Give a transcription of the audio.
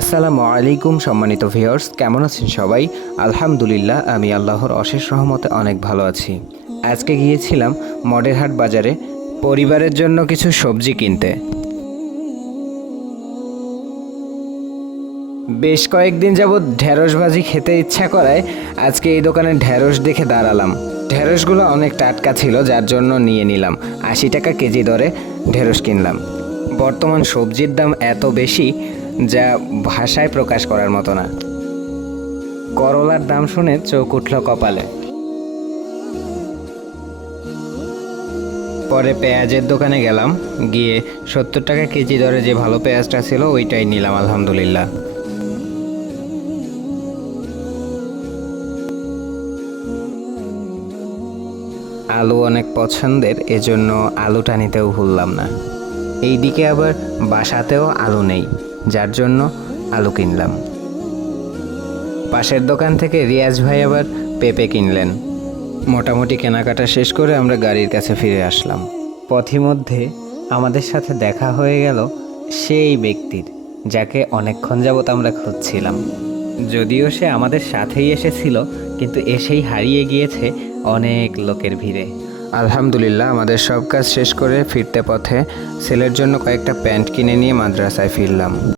আসসালামু আলাইকুম সম্মানিত ভিউয়ার্স, কেমন আছেন সবাই? আলহামদুলিল্লাহ, আমি আল্লাহর অশেষ রহমতে অনেক ভালো আছি। আজকে গিয়েছিলাম মডেরহাট বাজারে পরিবারের জন্য কিছু সবজি কিনতে। বেশ কয়েকদিন যাবৎ ঢেঁড়স ভাজি খেতে ইচ্ছা করায় আজকে এই দোকানে ঢেঁড়স দেখে দাঁড়ালাম। ঢেঁড়সগুলো অনেক টাটকা ছিল, যার জন্য নিয়ে নিলাম। 80 টাকা কেজি দরে ঢেঁড়স কিনলাম। বর্তমান সবজির দাম এত বেশি যা ভাষায় প্রকাশ করার মতো না। করলার দাম শুনে চোখ উঠল কপালে। পরে পেঁয়াজের দোকানে গেলাম, গিয়ে 70 টাকা কেজি দরে যে ভালো পেঁয়াজটা ছিল ওইটাই নিলাম আলহামদুলিল্লাহ। আলু অনেক পছন্দের, এজন্য আলুটা নিতেও ভুললাম না। এইদিকে আবার বাসাতেও আলু নেই, যার জন্য আলু কিনলাম। পাশের দোকান থেকে রিয়াজ ভাই আবার পেঁপে কিনলেন। মোটামুটি কেনাকাটা শেষ করে আমরা গাড়ির কাছে ফিরে আসলাম। পথিমধ্যে আমাদের সাথে দেখা হয়ে গেল সেই ব্যক্তির, যাকে অনেকক্ষণ যাবৎ আমরা খুঁজছিলাম। যদিও সে আমাদের সাথেই এসেছিল, কিন্তু এসেই হারিয়ে গিয়েছে অনেক লোকের ভিড়ে। আলহামদুলিল্লাহ, আমাদের সব কাজ শেষ করে ফিরতে পথে ছেলের জন্য কয়েকটা প্যান্ট কিনে নিয়ে মাদ্রাসায় ফিরলাম।